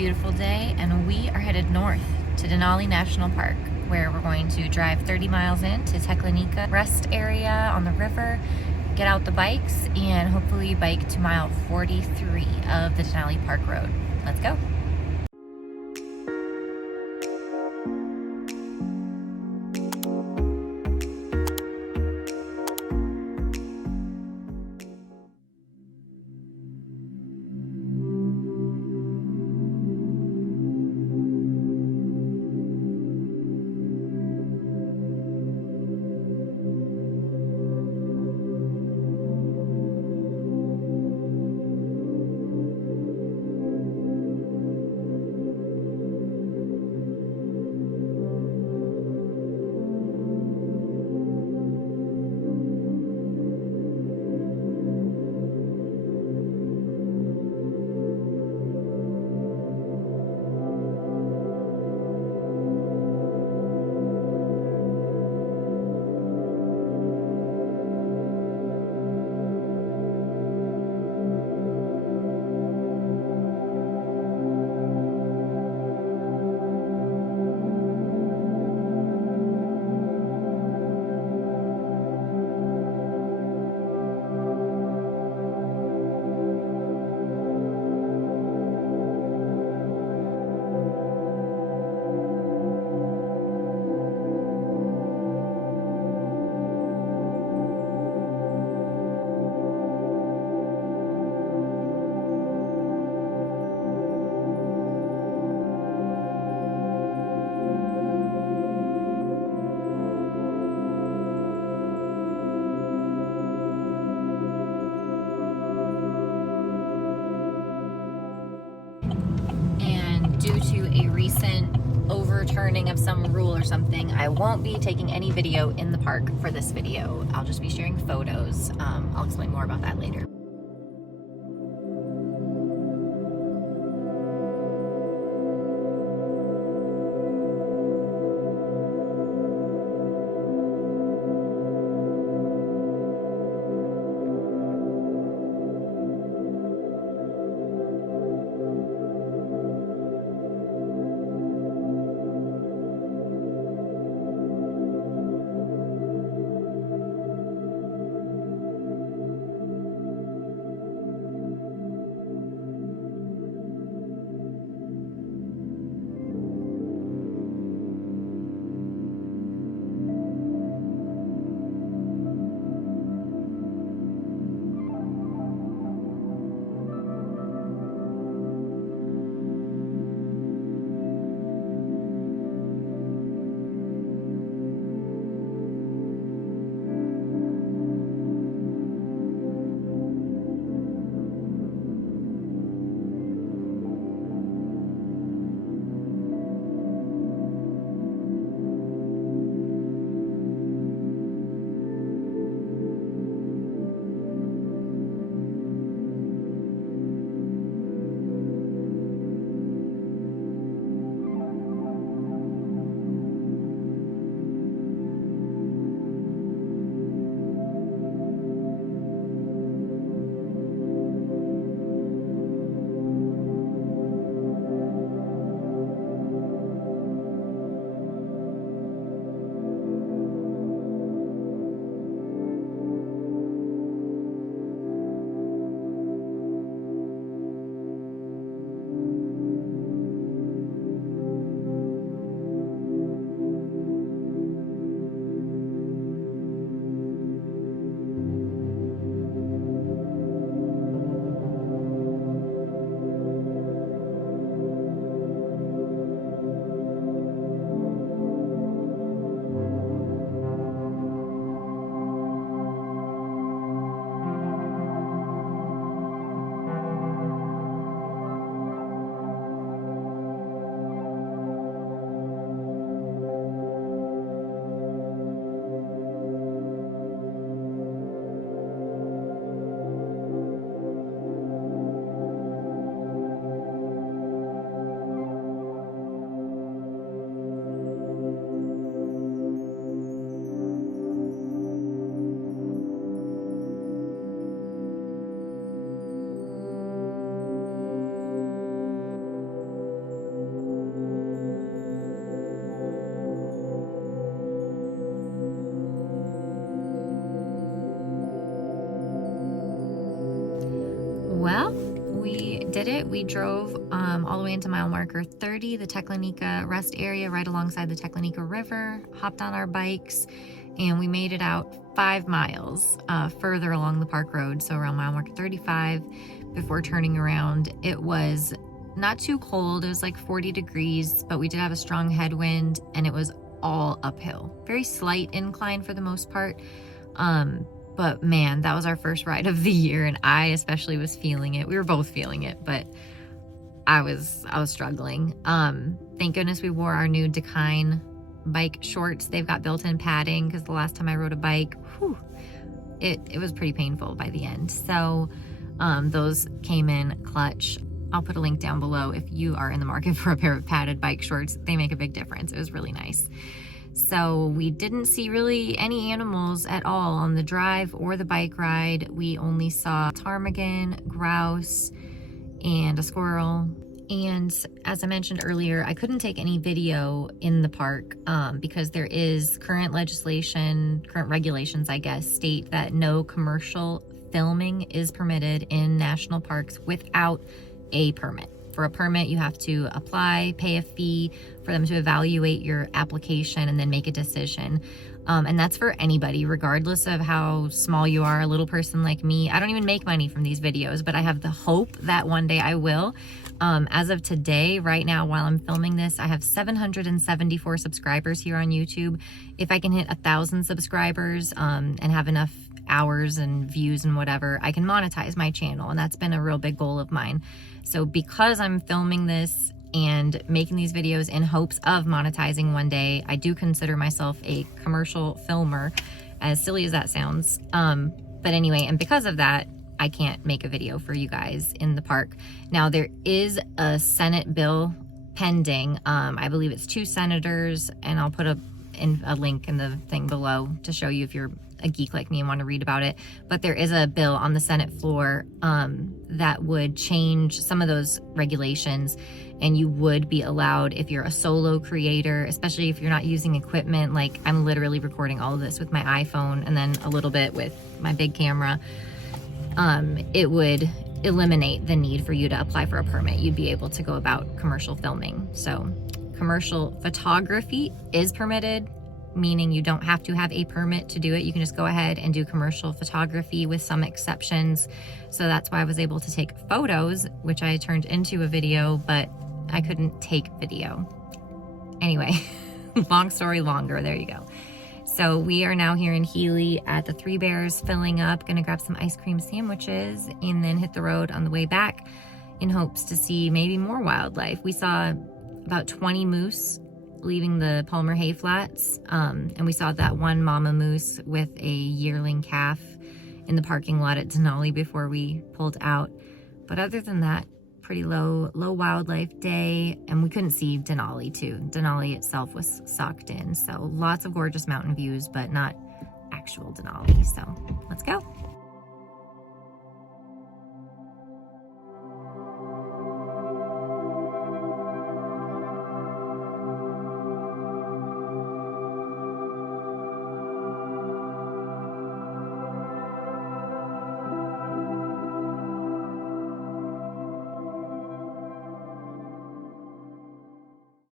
beautiful day, and we are headed north to Denali National Park, where we're going to drive 30 miles in to Teklenika rest area on the river, get out the bikes, and hopefully bike to mile 43 of the Denali Park Road. Let's go. Due to a recent overturning of some rule or something, I won't be taking any video in the park for this video. I'll just be sharing photos. I'll explain more about that later. did it. We drove all the way into mile marker 30, the Teklenika rest area right alongside the Teklenika River, hopped on our bikes, and we made it out 5 miles further along the park road, so around mile marker 35 before turning around. It was not too cold. It was like 40 degrees, but we did have a strong headwind, and it was all uphill. Very slight incline for the most part. But man, that was our first ride of the year, and I especially was feeling it. We were both feeling it, but I was struggling. Thank goodness we wore our new Dakine bike shorts. They've got built-in padding, because the last time I rode a bike, it was pretty painful by the end. So those came in clutch. I'll put a link down below if you are in the market for a pair of padded bike shorts. They make a big difference. It was really nice. So we didn't see really any animals at all on the drive or the bike ride. We only saw ptarmigan, grouse, and a squirrel. And as I mentioned earlier, I couldn't take any video in the park because there is current regulations, I guess, state that no commercial filming is permitted in national parks without a permit. For a permit, you have to apply, pay a fee for them to evaluate your application and then make a decision. And that's for anybody, regardless of how small you are, a little person like me. I don't even make money from these videos, but I have the hope that one day I will. As of today, right now, while I'm filming this, I have 774 subscribers here on YouTube. If I can hit 1,000 subscribers and have enough hours and views and whatever, I can monetize my channel, and that's been a real big goal of mine. So because I'm filming this and making these videos in hopes of monetizing one day, I do consider myself a commercial filmer, as silly as that sounds. But anyway, and because of that, I can't make a video for you guys in the park. Now, there is a Senate bill pending. I believe it's 2 senators, and I'll put a link in the thing below to show you if you're a geek like me and want to read about it. But there is a bill on the Senate floor that would change some of those regulations, and you would be allowed, if you're a solo creator, especially if you're not using equipment, like I'm literally recording all of this with my iPhone and then a little bit with my big camera, it would eliminate the need for you to apply for a permit. You'd be able to go about commercial filming. So commercial photography is permitted, meaning you don't have to have a permit to do it. You can just go ahead and do commercial photography with some exceptions. So that's why I was able to take photos, which I turned into a video, but I couldn't take video. Anyway, long story longer, there you go. So we are now here in Healy at the Three Bears, filling up, gonna grab some ice cream sandwiches and then hit the road on the way back in hopes to see maybe more wildlife. We saw about 20 moose leaving the Palmer Hay Flats, and we saw that one mama moose with a yearling calf in the parking lot at Denali before we pulled out. But other than that, pretty low wildlife day, and we couldn't see Denali too. Denali itself was sucked in, so lots of gorgeous mountain views, but not actual Denali. So let's go.